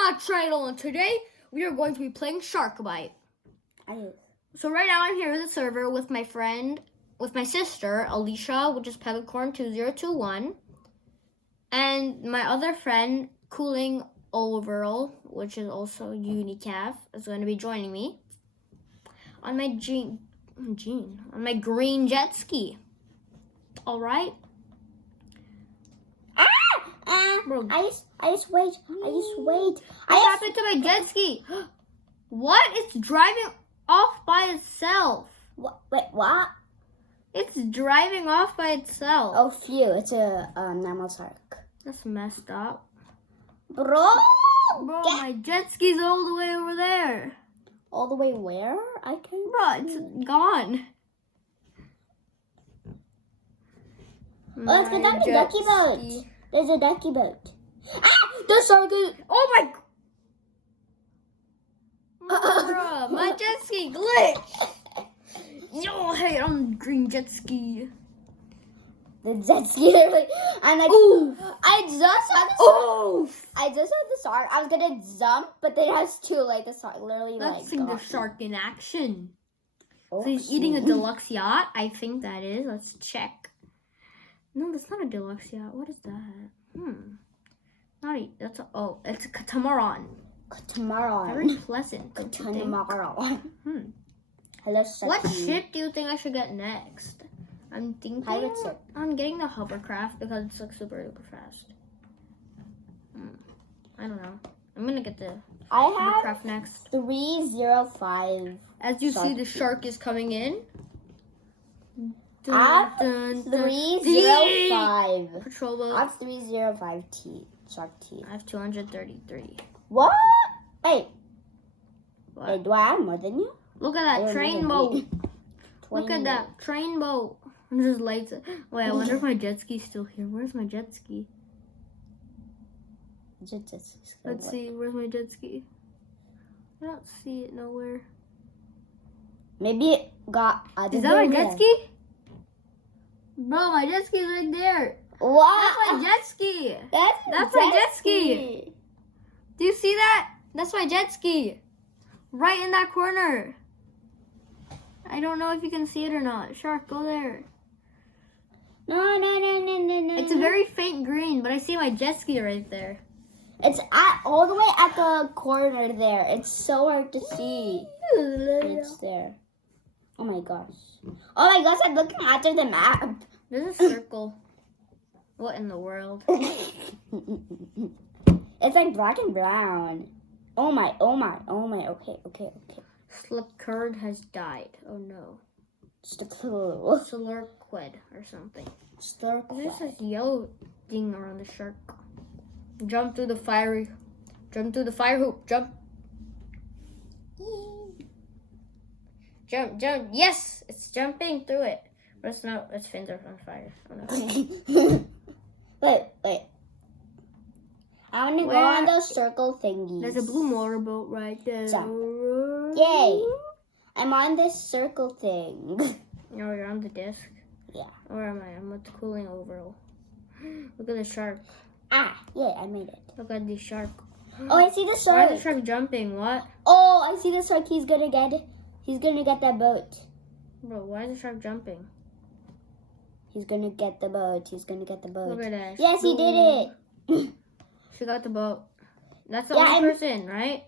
my channel, and today we are going to be playing SHARKBITE. So right now I'm here in the server with my sister, Alicia, which is Peggacorn2021, and my other friend, Cooling Overall, which is also Unicav, is going to be joining me on my on my green jet ski. All right. Bro. I just wait. What happened to my jet ski? What? It's driving off by itself. Wait, what? It's driving off by itself. Oh, phew. It's a normal shark. That's messed up. Bro, my jet ski's all the way over there. All the way where? I can't. Bro, it's gone. Oh, let's get down the ducky boat. There's a ducky boat. Ah! The shark is... Oh my... Bro, my jet ski glitched. Yo, hey, I'm green jet ski. The jet ski, I'm like, ooh. I just saw the shark. I just saw the shark. I was gonna jump, but then I was too late. The shark literally Let's see the shark in action. Oh, so he's eating a deluxe yacht. I think that is. Let's check. No, that's not a deluxe yacht. What is that? That's a, oh, it's a catamaran. Catamaran. Very pleasant. Catamaran. Hello, what ship do you think I should get next? I'm thinking I'm getting the hovercraft because it's like super duper fast. I don't know. I'm gonna get the hovercraft next. 305. As you see, the shark is coming in. At 305. Patrol boat. At 305 T. Shark T. I have 233. What? Wait. What? Wait, do I have more than you? Look at that train boat. Look at that train boat. Just lights. Wait, I wonder if my jet ski's still here. Where's my jet ski? Let's see. Where's my jet ski? I don't see it nowhere. Maybe it got. Is that my jet ski? Bro, my jet ski's right there. What? That's my jet ski. That's my jet ski. Do you see that? That's my jet ski. Right in that corner. I don't know if you can see it or not. Shark, go there. No. It's a very faint green, but I see my jet ski right there. It's all the way at the corner there. It's so hard to see. It's there. Oh my gosh. Oh my gosh, I'm looking after the map. There's a circle. What in the world? It's like black and brown. Oh my. Okay. Slipcurd has died. Oh no. Slurquid or something. There's this yellow thing around the shark. Jump through the fire hoop. Jump. Jump. Yes! It's jumping through it. But it's not. Its fins are on fire. Oh no. Wait. I want to go on those circle thingies. There's a blue motorboat right there. Jump. Yay! I'm on this circle thing. Oh, you're on the disc? Yeah. Where am I? I'm with the Cooling Overall. Look at the shark. Yeah, I made it. Look at the shark. Oh, I see the shark. Why is the shark jumping? What? Oh, I see the shark. He's gonna get that boat. Bro, why is the shark jumping? He's gonna get the boat. Look at that. Yes, he did it. She got the boat. That's the only person, right?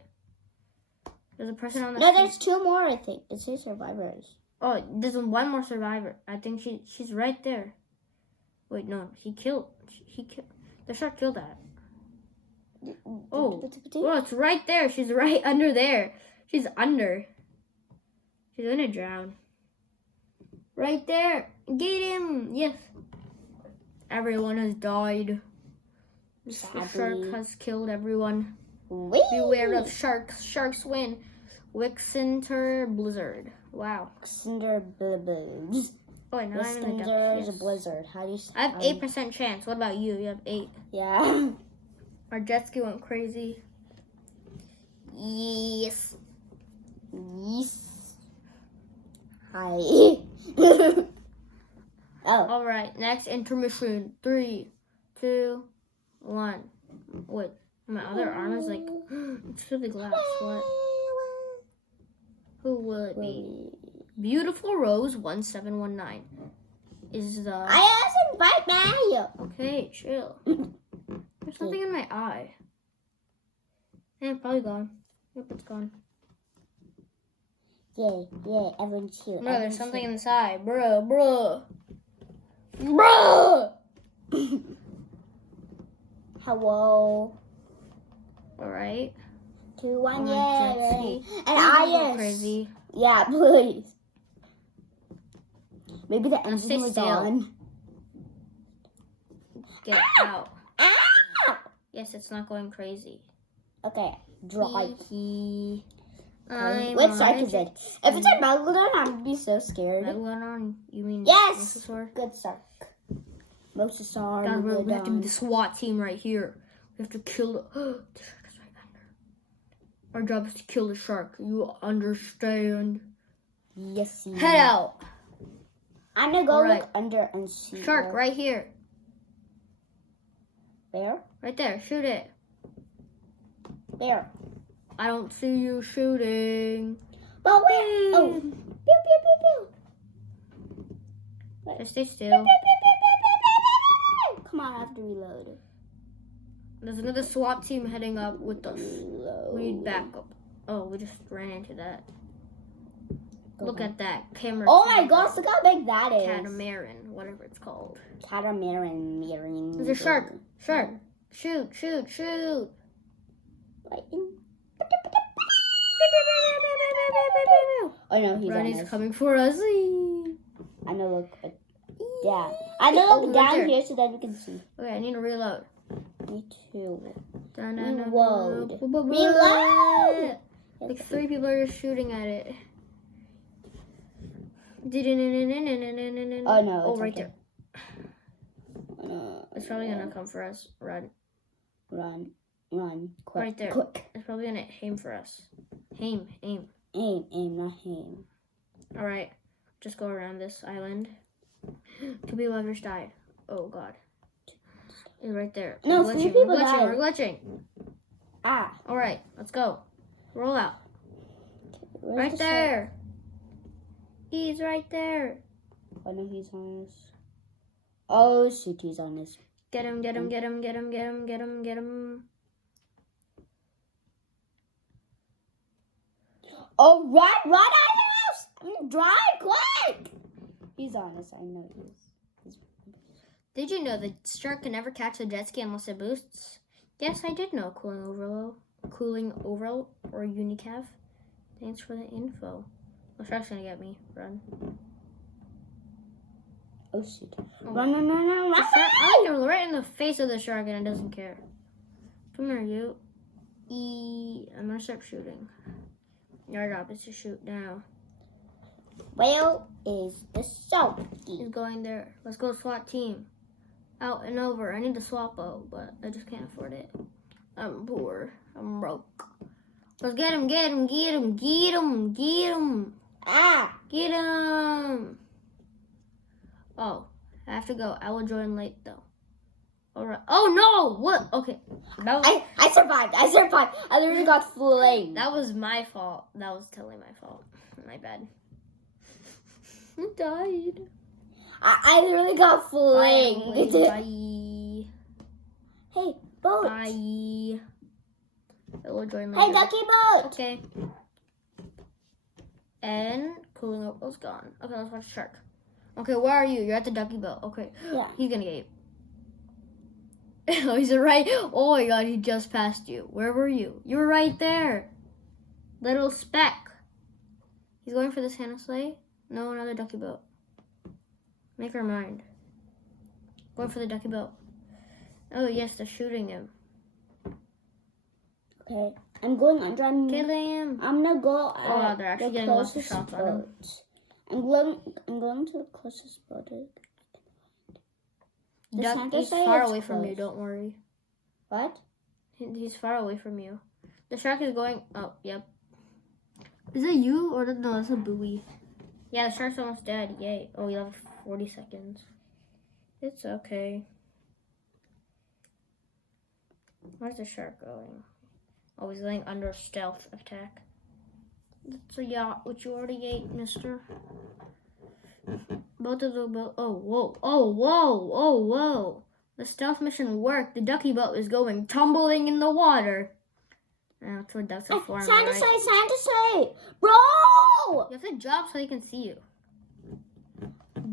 There's a person on the No, there's two more, I think. It says survivors. Oh, there's one more survivor. I think she's right there. Wait, no. He killed. The shark killed that. Oh, it's right there. She's right under there. She's under. She's gonna drown. Right there. Get him. Yes. Everyone has died. The shark has killed everyone. Whee! Beware of sharks. Sharks win. Wixenter Blizzard. Wow. Wixenter Blizzard. Oh, now I'm in the Wixenter Blizzard. How do you say? I have 8% chance. What about you? You have 8. Yeah. Our jet ski went crazy. Yes. Hi. Oh. All right. Next intermission. 3, 2, 1. Wait. My other arm is like, it's through the glass. What? Who will it be? Beautiful Rose 1719 is the. I asked invite Mario. Okay, chill. There's something in my eye. Yeah, probably gone. Yep, it's gone. Yeah, everyone's here. No, there's something inside. Bruh. Hello. Alright. 2, 1, Oh, yeah. Jetski. And Go crazy. Yeah, please. Maybe the Stay engine was still. on. Get out. Ah! Yes, it's not going crazy. Okay, drive. What shark is it? If it's a megalodon, I'm gonna be so scared. Megalodon? You mean Yes! mosasaur? Good shark. Mosasaur, God, we have to be megalodon. the SWAT team right here. We have to kill the shark is right under. Our job is to kill the shark. You understand? Yes, you Head out. I'm gonna go Alright. look under and see. Shark right here. Where? Right there. Shoot it. Where? I don't see you shooting. But where? Oh. Pew, pew, pew, pew. Just stay still. Pew, pew, pew, pew, pew, pew. Come on, I have to reload. There's another SWAT team heading up with us. Reload. We need backup. Oh, we just ran into that. Look at that camera. Oh my gosh, look how big that is. Catamaran, whatever it's called. Catamaran, mirroring. There's a shark. Shark. Shoot. Lightning. Oh no, he's on Ronnie's us. coming for us. I know, look. Yeah. I know, look right down there. here so that we can see. Okay, I need to reload. Me too. Reload. Reload. Like 3 people are just shooting at it. Oh no. Oh, it's right okay. there. It's probably gonna come for us. Run. Run. Quick. Right there. Quick. It's probably gonna aim for us. Aim. Aim, not aim. Alright. Just go around this island. 2 people have just died. Oh god. It's right there. No, We're 3 glitching. people We're died. glitching. Ah. Alright, let's go. Roll out. Where's Right the there. He's right there. shark? Oh no, he's on us. Oh shoot, he's on us. Get him. Oh, run out of the house! Drive quick! He's on us, I know he is. Did you know the shark can never catch a jet ski unless it boosts? Yes, I did know. Cooling overload or unicav. Thanks for the info. The shark's gonna get me. Run. Oh shoot. Oh. Run. The shark, oh, you're right in the face of the shark and it doesn't care. Come here, you. I'm gonna start shooting. Your job is to shoot now. Where is the shark? He's going there. Let's go SWAT team. Out and over. I need the SWAT bow, but I just can't afford it. I'm poor. I'm broke. Let's get him. Ah! Get him. Oh, I have to go. I will join late though. Alright. Oh no! What? Okay. I survived. I literally got flamed. That was my fault. That was totally my fault. My bad. I died. I literally got flamed. Bye. Hey, boat. Bye. I will join later. Hey, ducky boat. Okay. And cooling up was gone. Okay, let's watch shark. Okay, where are you? You're at the ducky boat. Okay. Yeah. He's gonna get you. Oh, he's right. Oh my god, he just passed you. Where were you? You were right there. Little speck. He's going for the Santa sleigh. No, another ducky boat. Make our mind. Going for the ducky boat. Oh yes, they're shooting him. Okay. I'm going under. Kill him. I'm gonna go Oh wow, they're actually getting lots of shots on him. boat. I'm going to the closest boat. The Santa He's sleigh far is away from you, close. don't worry. What? He's far away from you. The shark is going, oh, yep. Is it you or no, that's a buoy. Yeah, the shark's almost dead, yay. Oh, you have 40 seconds. It's okay. Where's the shark going? Oh, he's laying under stealth attack. That's a yacht, which you already ate, mister. Both of the boat. Oh, whoa. Oh, whoa. Oh, whoa. The stealth mission worked. The ducky boat is going tumbling in the water. That's what ducks are for. Time to say. Bro! You have to jump so he can see you.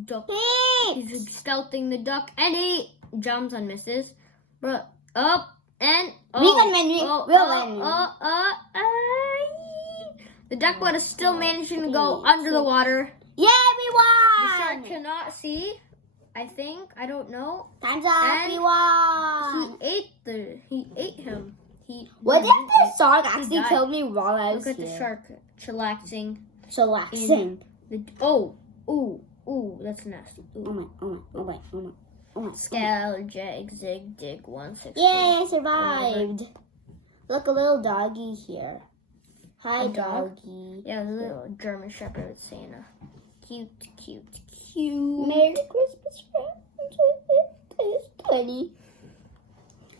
Duck. Thanks. He's stealthing the duck and he jumps and misses. Bro, up and We can win. We'll win. The duck boat is still managing to go under the water. Yeah, we The won. shark cannot see. I think. I don't know. Time's up. And We won. He ate him. What if the shark actually died. killed me while I was Look at here? the shark chillaxing. Chillaxing. Ooh, that's nasty. Ooh. Oh my. Scale, jag, zig, dig, 160. Yay, I survived. Look, a little doggy here. Hi, A dog? doggy. Yeah, the little German Shepherd with Santa. Cute. Merry Christmas, friends. 20.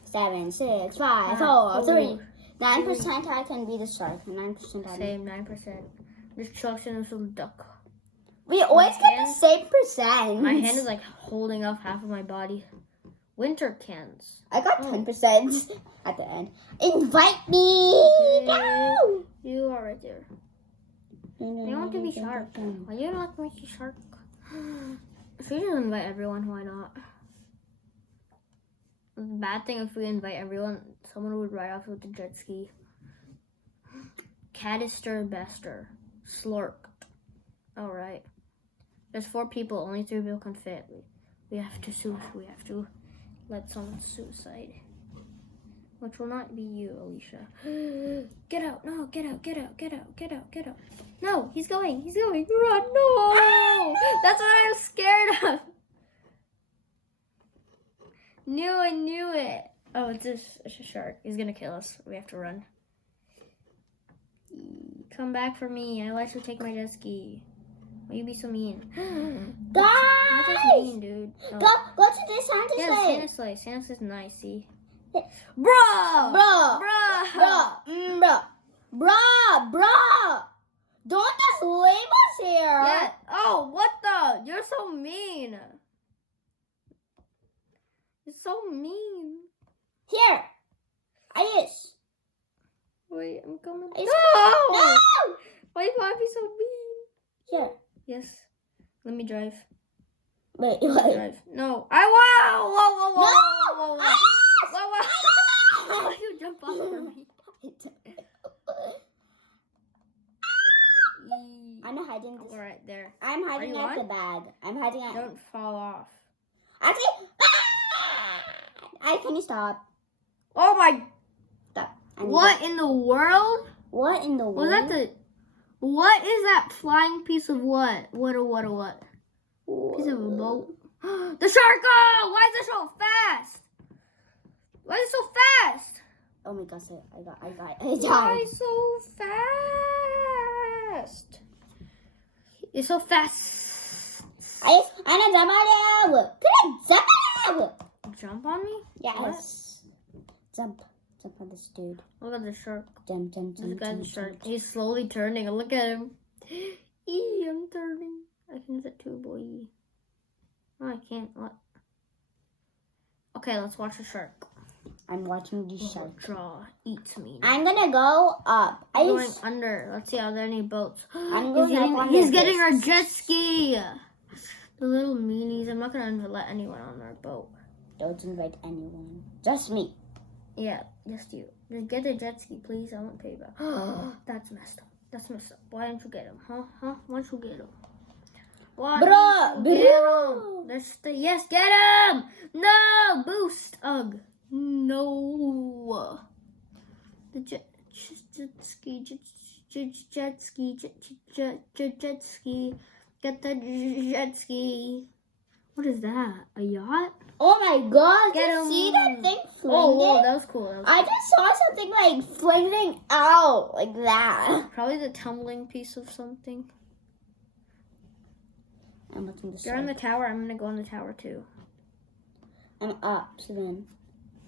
7, 6, 5, 4, 3. 9% I can be the shark. 9% I Same, 9%. This truck's in this little duck. We always get the same percent. My hand is like holding up half of my body. Winter cans. I got 10% at the end. Invite me. Okay. No. You are right there. I want to be shark. Why do you not like me shark? If we just invite everyone, why not? The bad thing if we invite everyone, someone would ride off with the jet ski. Cadister Bester. Slurked. Alright. There's 4 people, only 3 people can fit. We have to let someone suicide. Which will not be you, Alicia. Get out, no, get out. No, he's going. Run, no! That's what I'm scared of. I knew it. Oh, it's a shark. He's gonna kill us. We have to run. Come back for me. I let you take my jet ski. Why you be so mean? Guys! That's just mean, dude. Oh. Go to this Santa Yeah, sleigh. Santa sleigh. Santa sleigh's nice, see? Yeah. Bro! Don't just leave us here. Yeah. Oh, what the? You're so mean. You're so mean. Here. Ice. Wait, I'm coming. Ice. No! No! Why you want to be so mean? Here. Yes. Let me drive. Wait, Let me what? drive. No. Whoa! No! Why you jump off for me? I'm not hiding this. All right, there. I'm hiding you at the on? bag. I'm hiding at. Don't fall off. Actually, can you stop? Oh my! Stop. What in the world? What in the world? Was that the? What is that flying piece of what? What? Piece of a boat. The shark! Oh, why is it so fast? Why is it so fast? Oh my gosh! I died. Why so fast? You're so fast. Jump on me? Yes. Jump on this dude. Look at the shark. Jump. This guy's a shark. He's slowly turning. Look at him. I'm turning. I can use it too, boy. Oh, I can't. What? Okay, let's watch the shark. I'm watching the shark. Jaw eats me. I'm gonna go up. I'm going under. Let's see, are there any boats? I'm going up on He's the getting our discs. jet ski. The little meanies. I'm not gonna let anyone on our boat. Don't invite anyone. Just me. Yeah, just you. Just get the jet ski, please. I won't pay you back. That's messed up. Why don't you get him? Huh? Why don't you get him? Yes, get him! No! Boost! Ugh. No. The jet ski. Get the jet ski. What is that? A yacht? Oh my god, Get did you him. see that thing flinging? Oh, whoa, that was cool. I just saw something like flinging out like that. Probably the tumbling piece of something. I'm looking this You're on the tower. I'm gonna go on the tower too. I'm up, so then.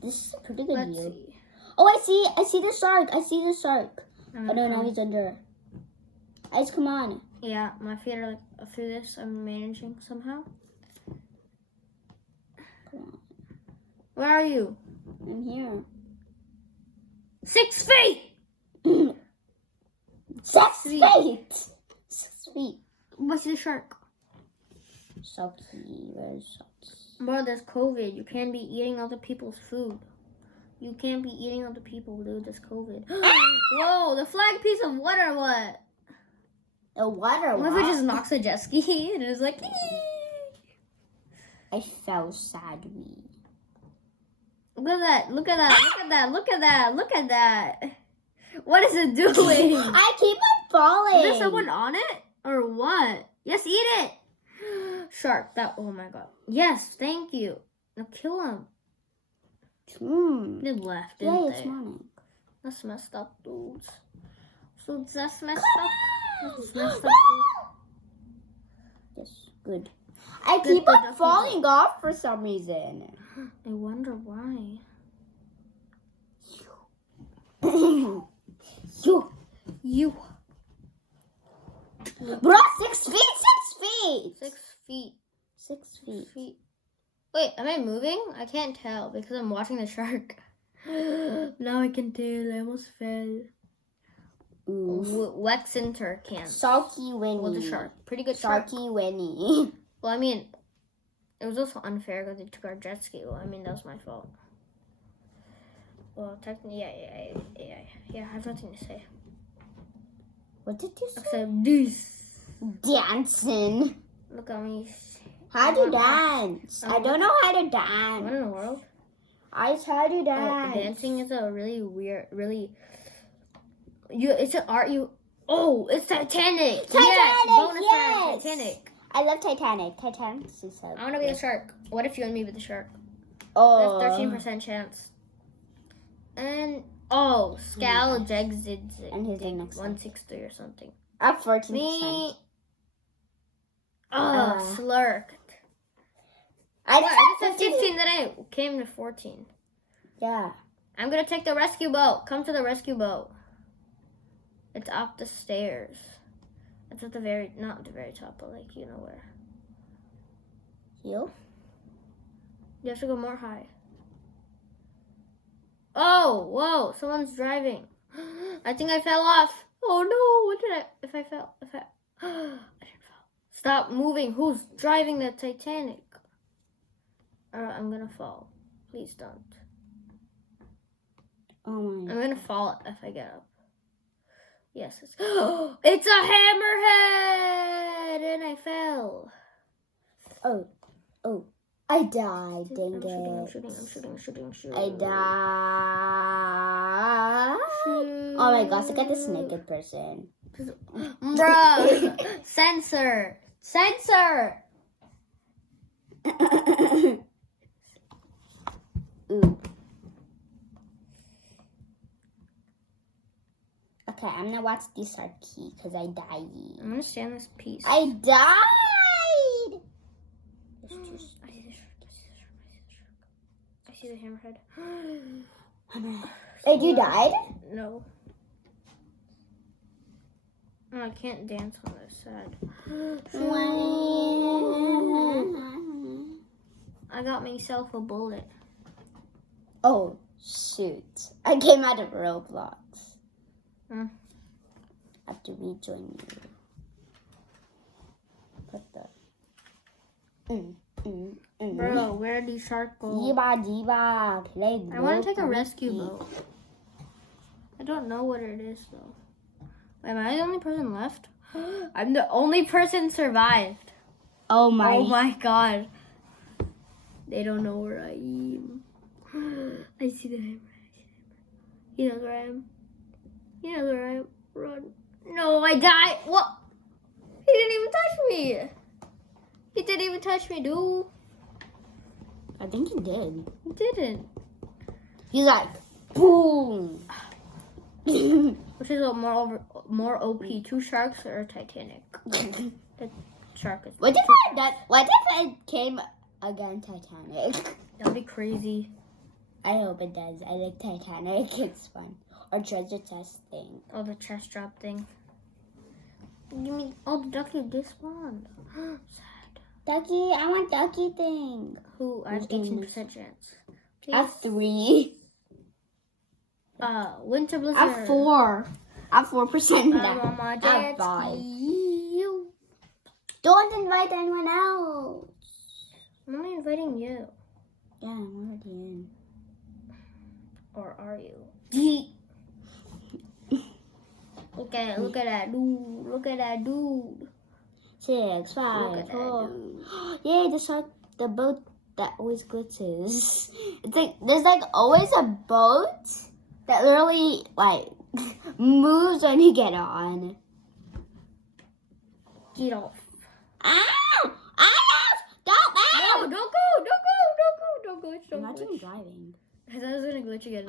This is a pretty good Let's view. see. Oh, I see the shark. I see the shark. Oh no, now he's under. Ice, come on. Yeah, my feet are like through this. I'm managing somehow. Come on. Where are you? I'm here. 6 feet! 6 feet! 6 feet. What's the shark? Salty, very salty. Bro, there's COVID. You can't be eating other people's food. You can't be eating other people, dude. There's COVID. Whoa, the flag piece of water, what? The water, What if it just knocks a jet ski and it was like, I fell sadly. Look at that, look at that, look at that, look at that, look at that. What is it doing? I keep on falling. Is there someone on it? Or what? Yes, eat it. Shark, that, oh my god. Yes, thank you. Now kill him. They left, didn't Yeah, they? it's morning. That's messed up, dudes. So that's messed up. That's messed up, dude. Yes, good. I keep on falling off for some reason. I wonder why. You. Bro, 6 feet, 6 feet. 6 feet. 6 feet. Wait, am I moving? I can't tell because I'm watching the shark. Now I can tell. I almost fell. Wexenter can't. Salty Winnie. With the shark. Pretty good shark. Sharky Winnie. Well, I mean, it was also unfair because they took our jet ski. Well, I mean, that was my fault. Well, technically, yeah, I have nothing to say. What did you say? Except this. Dancing. Look at me. How to dance? I don't know how to What dance. in the world? I try to dance. Dancing is a really weird, it's an art it's Titanic. Titanic, Yes, bonus yes. round, Titanic. I love Titanic. Titanic is so I want to be the shark. What if you and me be the shark? Oh. There's 13% chance. And Scal Jegzid. And he's the next 163 or something. Up 14%. Me. Slurked. I I just had 15, then I came to 14. Yeah. I'm gonna take the rescue boat. Come to the rescue boat. It's up the stairs. It's at the not the very top, but like, you know where. You? You have to go more high. Oh, whoa, someone's driving. I think I fell off. Oh no, what did I didn't fall. Stop moving. Who's driving the Titanic? I'm gonna fall. Please don't. Oh my. I'm gonna fall if I get up. Yes, it's a hammerhead, and I fell. Oh, I died. Dang it! I'm shooting. I died. Oh my gosh! Look at this naked person. Bro, censor. Ooh. Okay, I'm gonna watch this Sharky because I died. I'm gonna stand this piece. I died! I see the hammerhead. Wait, you died? No. Oh, I can't dance on this side. I got myself a bullet. Oh, shoot. I came out of Roblox. I have to rejoin you. Put the... Bro, where did shark go? Jiba. I want to take a rescue boat. I don't know what it is though. Wait, am I the only person left? I'm the only person survived. Oh my God. They don't know where I am. I see the hammer. He knows where I am. He knows where I am. Run. No, I died. What? He didn't even touch me. He didn't even touch me, dude. I think he did. He didn't. He's like, boom. Which is a more OP, 2 sharks or a Titanic? The shark is. What if I came again Titanic? That'd be crazy. I hope it does. I like Titanic. It's fun. Or treasure chest thing. Oh, the chest drop thing. You mean, oh, the ducky despawned. Sad. Ducky, I want ducky thing. Who? I have 18% chance. Please. I have 3. Winter blizzard. I have 4. I have 4% now. I'm on my I have jet 5. ski. Don't invite anyone else. I'm only inviting you. Yeah, I'm already in. Or are you? Look at that dude. Look at that dude. 6, 5, 4. Yay, the boat that always glitches. It's like, there's like always a boat that literally like moves when you get on. Get off. Ah! Don't No, don't go. Imagine driving. I thought I was gonna glitch again.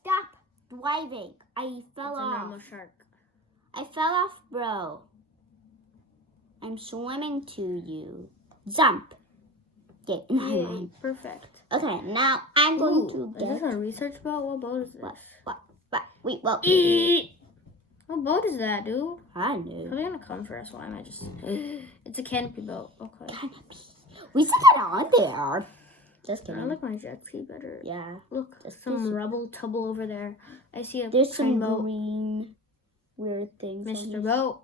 Stop driving. I fell It's a off. normal shark. I fell off, bro. I'm swimming to you. Jump. Okay, Yay, perfect. Okay, now I'm going to Is get... this a research boat? What boat is this? What? Wait, what? What boat is that, dude? I knew. Are they gonna come for us? Why am I just... It's a canopy boat. Okay. Canopy. We still got on there. Just kidding. I like my jet ski better. Yeah. Look, some rubble tubble over there. I see a There's some boat. green weird things. Mr. Boat.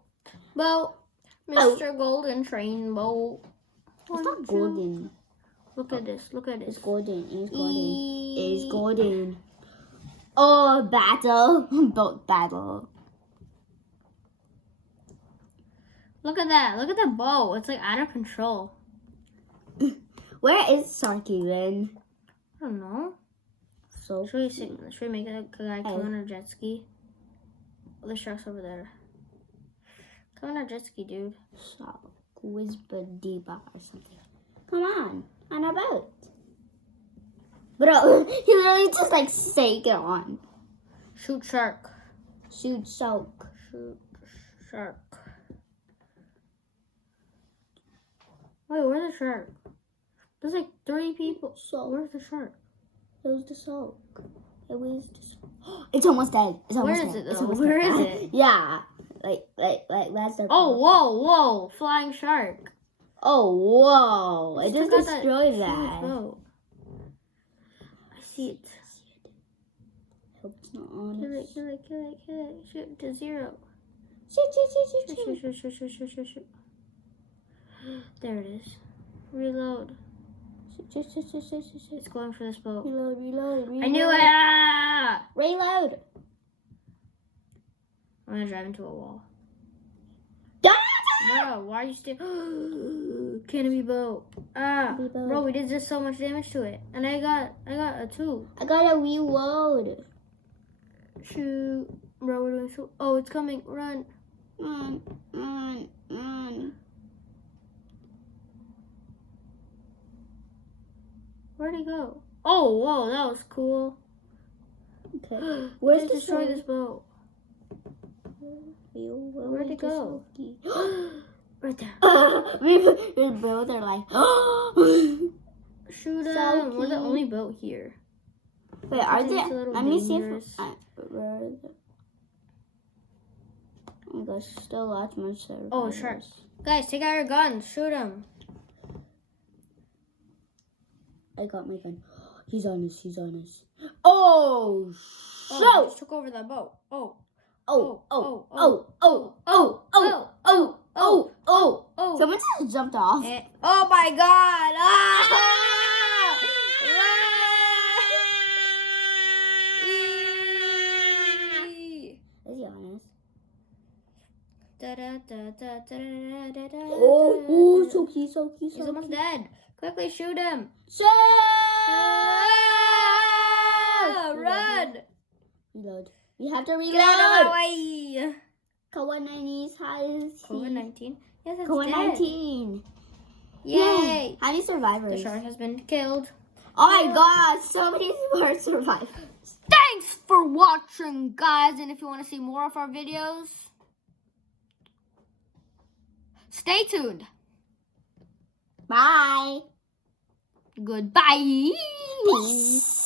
Boat. Mr. Golden Train Boat. It's not golden. Look at this. Look at this. It's golden. It's golden. It's golden. Oh, battle. Boat battle. Look at that. Look at the boat. It's like out of control. Where is Shark even? I don't know. So Should we make a guy come on our jet ski? Oh, the shark's over there. Come on our jet ski, dude. Shark Whisper-Diba or something. Come on a boat. Bro, he literally just like sank it on. Shoot shark. Shoot shark. Shoot shark. Wait, where's the shark? There's like 3 people. So where's the shark? There's the shark. It was just... It's almost dead. It's almost Where is dead. it It's though? almost Where dead. is it? Yeah. Like that's their Oh, whoa. Flying shark. Oh, whoa. It just took out destroyed huge that. boat. I see it. Hope it's not on. Kill it. Shoot to 0. Shoot. There it is. Reload. It's going for this boat. Reload. I knew it! Ah! Reload. I'm gonna drive into a wall. Die! Bro, why are you still... Canopy boat. Ah, bro, we did just so much damage to it. And I got a 2. I gotta reload. Shoot. Bro, we're doing so... Oh, it's coming. Run. Run. Where'd he go? Oh, whoa, that was cool. Okay. Where's destroy this boat? Where'd it go? Right there. We both are like, Shoot him. So We're the only boat here. wait, are they? It's a little Let me see dangerous. if. Where is it? Oh my gosh, still lots more survivors. Oh, shark. Guys, take out your guns. Shoot him. I got my gun. He's on us. Oh, Oh, so. he just took over that boat. Oh. Someone just jumped off. Oh my god! Is he honest? Oh, so cute. He's almost dead. Quickly shoot him. Run! Reload. We have to reload. Get out of my way! COVID-19. COVID-19? Yes, it's COVID-19. Yay! How many survivors? The shark has been killed. Oh my god, so many more survivors. Thanks for watching, guys. And if you want to see more of our videos, stay tuned. Bye. Goodbye. Peace.